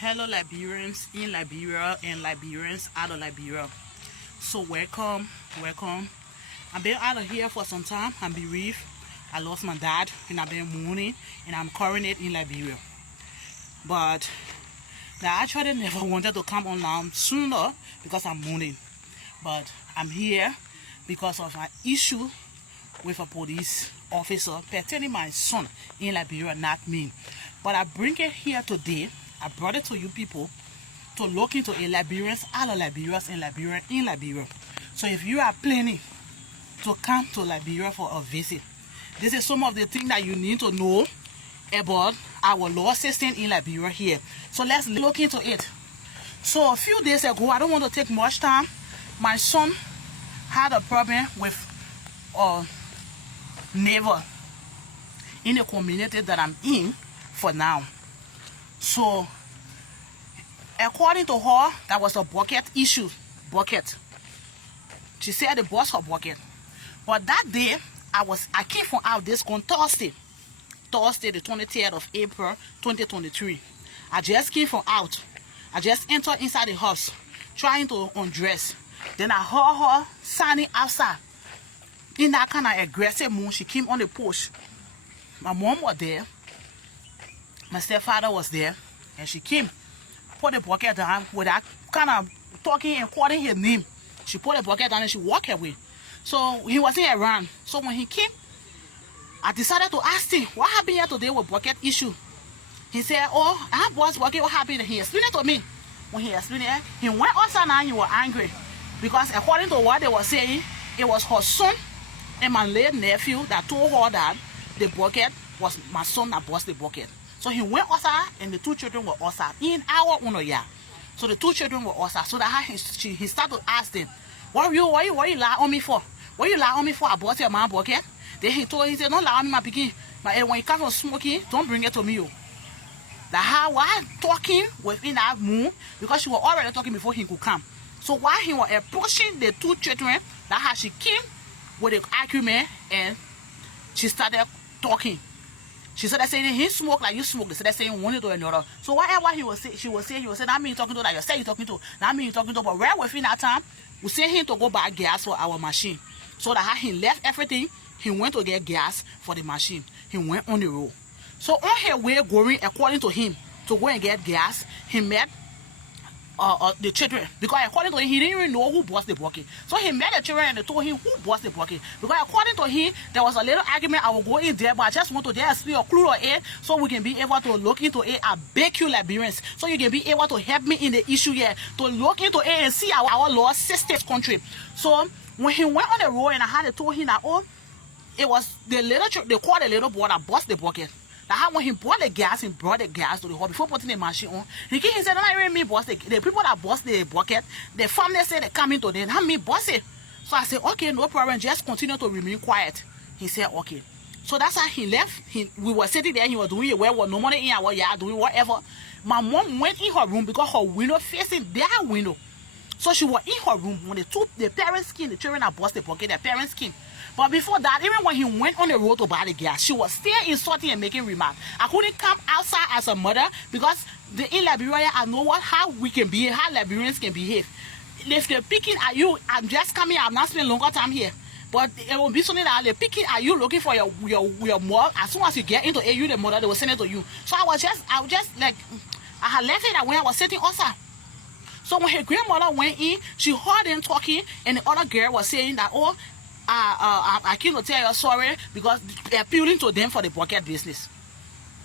Hello Liberians in Liberia and Liberians out of Liberia. So welcome. I've been out of here for some time. I'm bereaved. I lost my dad and I've been mourning and I'm currently in Liberia. But I actually never wanted to come online sooner because I'm mourning. But I'm here because of an issue with a police officer pertaining my son in Liberia, not me. But I bring it here today. I brought it to you people to look into a Liberians, all of Liberians in Liberia. So if you are planning to come to Liberia for a visit, this is some of the things that you need to know about our law system in Liberia here. So let's look into it. So a few days ago, I don't want to take much time, my son had a problem with a neighbor in the community that I'm in for now. So according to her, that was a bucket issue. She said they bust her bucket. But that day I came from out this on Thursday the 23rd of April 2023. I just came from out. I just entered inside the house trying to undress. Then I heard her standing outside in that kind of aggressive mood. She came on the porch. My mom was there. My stepfather was there, and she came, put the bucket down with that kind of talking and calling his name. She put the bucket down and she walked away. So he wasn't around. So when he came, I decided to ask him, what happened here today with bucket issue? He said, oh, I was bucket, what happened? He explained it to me. When he explained it, he went outside and he was angry. Because according to what they were saying, it was her son and my late nephew that told her that the bucket was my son that bust the bucket. So he went outside and the two children were outside in our own yard. So the two children were outside. So that he started to ask them, what you lie on me for? What you lie on me for? I bought your man bucket. Then he said, don't lie on me, my picking. But when you come from smoking, don't bring it to me. That how while talking within that mood, because she was already talking before he could come. So while he was approaching the two children, that how she came with an argument and she started talking. She started saying he smoke like you smoke. They started saying one to another. So whatever he was saying, she was saying, that mean you talking to, that you say you talking to, that mean you talking to. But right within that time, we sent him to go buy gas for our machine. So that he left everything, he went to get gas for the machine. He went on the road. So on her way going, according to him, to go and get gas, he met the children, because according to him, he didn't even know who bust the bucket. So he met the children and they told him who bust the bucket. Because according to him, there was a little argument. I will go in there, but I just want to just explain a clue or it so we can be able to look into it. I beg you, Liberians, so you can be able to help me in the issue here, to look into it and see our law system country. So when he went on the road and I had to told him that, oh, it was the little, they called the little boy that bust the bucket. That when he bought the gas, he brought the gas to the hall before putting the machine on. He said, not even me bust the people that bust the bucket, the family said they come into them, not me bust it. So I said, okay, no problem, just continue to remain quiet. He said, okay. So that's how he left. We were sitting there, he was doing it well, no money in our yard, doing whatever. My mom went in her room because her window facing their window. So she was in her room when the parents came, the children that bust the bucket, their parents came. But before that, even when he went on the road to buy the gas, she was still insulting and making remarks. I couldn't come outside as a mother because in Liberia, I know how we can behave, how Liberians can behave. If they're picking at you, I'm just coming, I'm not spending longer time here. But it will be something that they're picking at you, looking for your mom. As soon as you get into you, the mother, they will send it to you. So I was just like, I had left it when I was sitting outside. So when her grandmother went in, she heard them talking, and the other girl was saying that, oh, I came to tell you sorry because they're appealing to them for the bucket business.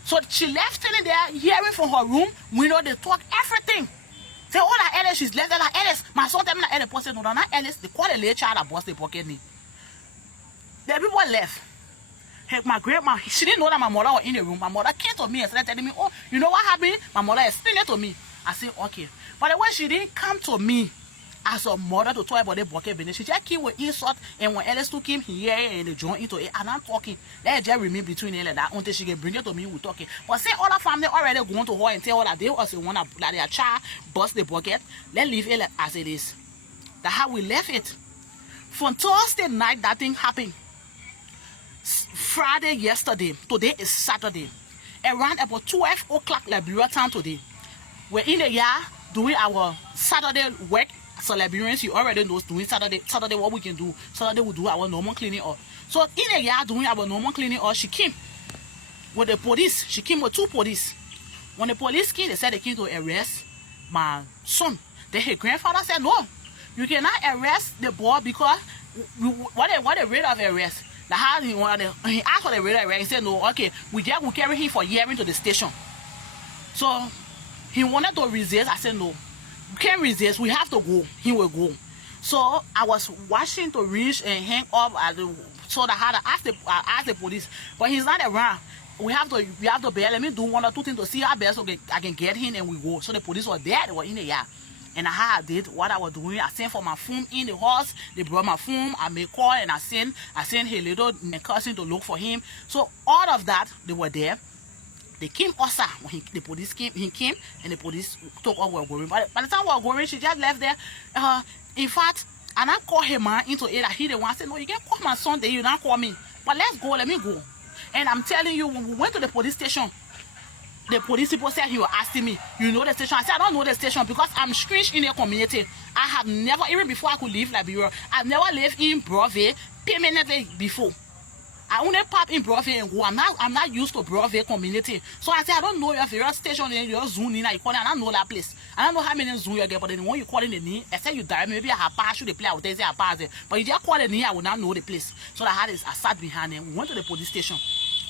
So she left standing there, hearing from her room window, they talk everything. Say, oh, that Alice, she's left there, like Alice. My son tell me that Alice posted, no, not Alice. They call the little child that bust the bucket name. The people left. Hey, my grandma, she didn't know that my mother was in the room. My mother came to me and started telling me, oh, you know what happened? My mother explained it to me. I said, okay. But the way she didn't come to me as a mother to talk about the bucket business, she just came with insult, and when Alice took him here and they joined into it, and I'm talking, let just remain between them like that until she can bring it to me, we're talking. But say other family already going to her and tell her that they also want that their child bust the bucket, let's leave it as it is. That's how we left it. From Thursday night, that thing happened. Friday yesterday, today is Saturday. Around about 12 o'clock Liberia time today, We're in the yard doing our Saturday work. So Liberians, you already know doing Saturday what we can do. Saturday we do our normal cleaning up. So in the yard doing our normal cleaning up, she came with the police. She came with 2 police. When the police came, they said they came to arrest my son. Then her grandfather said, no, you cannot arrest the boy because what the rate of arrest? The how he asked for the rate of arrest. He said, no, okay, we carry him for hearing to the station. So he wanted to resist. I said, no, you can't resist. We have to go. He will go. So I was watching to reach and hang up at the, so that I had to ask the police, but he's not around. We have to bear. Let me do 1 or 2 things to see how best I can get him, and we go. So the police were there. They were in the yard, and I did what I was doing. I sent for my phone in the house. They brought my phone. I made call and I sent her little cousin to look for him. So all of that, they were there. They came outside when the police came. He came and the police took off. We were going. But by the time we were going, she just left there. In fact, and I called her man into it. I hit the one. I said, no, you can't call my son there. You don't call me. But let's go. Let me go. And I'm telling you, when we went to the police station, the police people said he was asking me, you know the station? I said, I don't know the station because I'm screeched in the community. I have never, even before I could leave Liberia, I've never lived in Broadway permanently before. I only pop in Broadway and go. I'm not used to Broadway community. So I said, I don't know your favorite station in your Zoom in. I call it, I don't know that place. I don't know how many Zoom you get, but then when you call in the name, I said you die, maybe I have passed through the place, I would say I passed it. But you just call the name, I would not know the place. So I sat behind them. We went to the police station.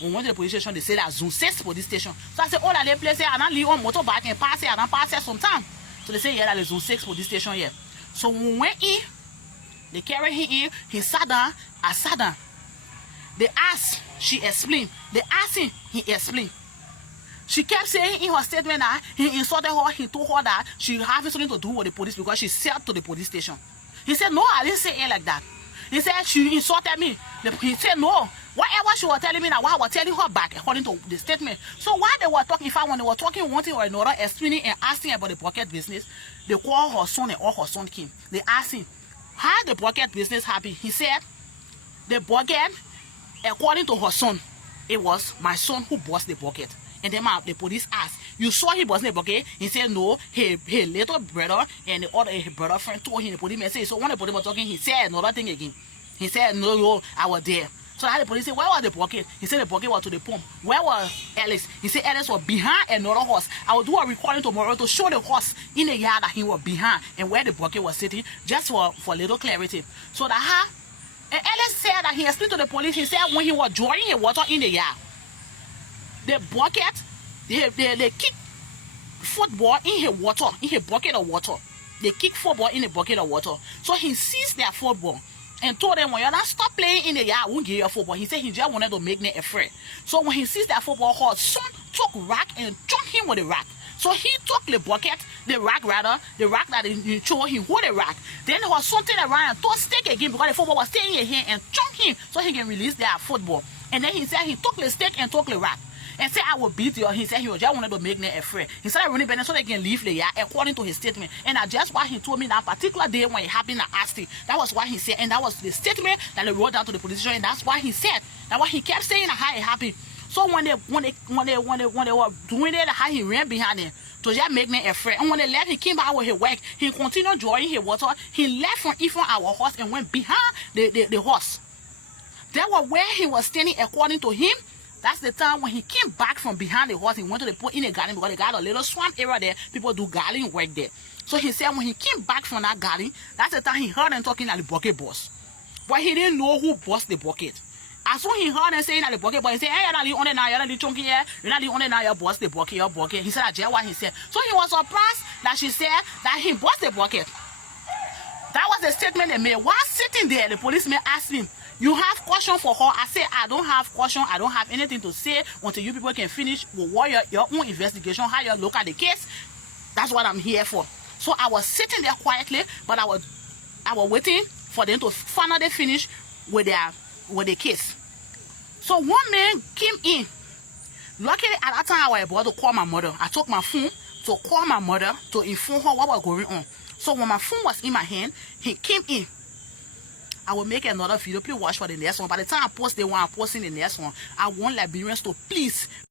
When we went to the police station, they said that Zone 6 police station. So I said, oh, that the place here, I don't leave on motorbike and pass it, I don't pass it sometime. So they say, yeah, that is Zone 6 police station here. So when we went in, they carried him in, he sat down, I sat down. They asked, she explained. They asked him, he explained. She kept saying in her statement that he insulted her, he told her that she having something to do with the police because she said to the police station. He said, no, I didn't say it like that. He said, she insulted me. He said, no. Whatever she was telling me now, what I was telling her back, according to the statement. So while they were talking, in fact, when they were talking one thing or another, explaining and asking about the pocket business, they called her son and all her son came. They asked him, how the pocket business happened? He said, the bucket, according to her son, it was my son who bought the bucket. And then the police asked, you saw he was in the bucket? He said, no, his little brother and the other his brother friend told him. The police said, so when the police were talking, he said another thing again. He said, no, I was there. So the police said, where was the bucket? He said the bucket was to the pump. Where was Ellis? He said Ellis was behind another horse. I will do a recording tomorrow to show the horse in the yard that he was behind and where the bucket was sitting, just for little clarity. So that and Ellis said that he explained to the police, he said when he was drawing his water in the yard, the bucket, they kicked football in his water, in his bucket of water. They kicked football in a bucket of water. So he seized their football and told them, when you're not stop playing in the yard, I won't give you a football. He said he just wanted to make them afraid. So when he sees that football, her son took rack and choked him with the rack. So he took the bucket, the rack that he chose, he hold the rack. Then her son turned around and threw stick again because the football was staying in his hand and choked him so he can release their football. And then he said he took the stick and took the rack. And said, I will beat you. He said he just wanted to make them afraid. He started running back so they can leave the yard according to his statement. And that's just why he told me that particular day when it happened, I asked him. That was what he said. And that was the statement that they wrote down to the police station. And that's why he said. That's why he kept saying how it happened. So when they were doing it, how he ran behind them to just make them afraid. And when they left, he came back with his work. He continued drawing his water. He left from our horse and went behind the horse. That was where he was standing according to him. That's the time when he came back from behind the horse. He went to the put in a garden because they got a little swamp area there. People do garden work there. So he said when he came back from that garden, that's the time he heard them talking at the bucket boss. But he didn't know who bossed the bucket. As soon as he heard them saying at the bucket boss, he said, hey, you're not the only now, you're not the chunky here, you're not the only now, you boss the bucket, your bucket. He said that's what he said. So he was surprised that she said that he bossed the bucket. That was the statement they made. While sitting there, the policeman asked him, you have caution for her? I said, I don't have caution. I don't have anything to say until you people can finish with what your own investigation, how you look at the case. That's what I'm here for. So I was sitting there quietly, but I was waiting for them to finally finish with the case. So one man came in. Luckily, at that time, I was able to call my mother. I took my phone to call my mother to inform her what was going on. So when my phone was in my hand, he came in. I will make another video. Please watch for the next one. By the time I post the one I'm posting the next one, I want Liberians to please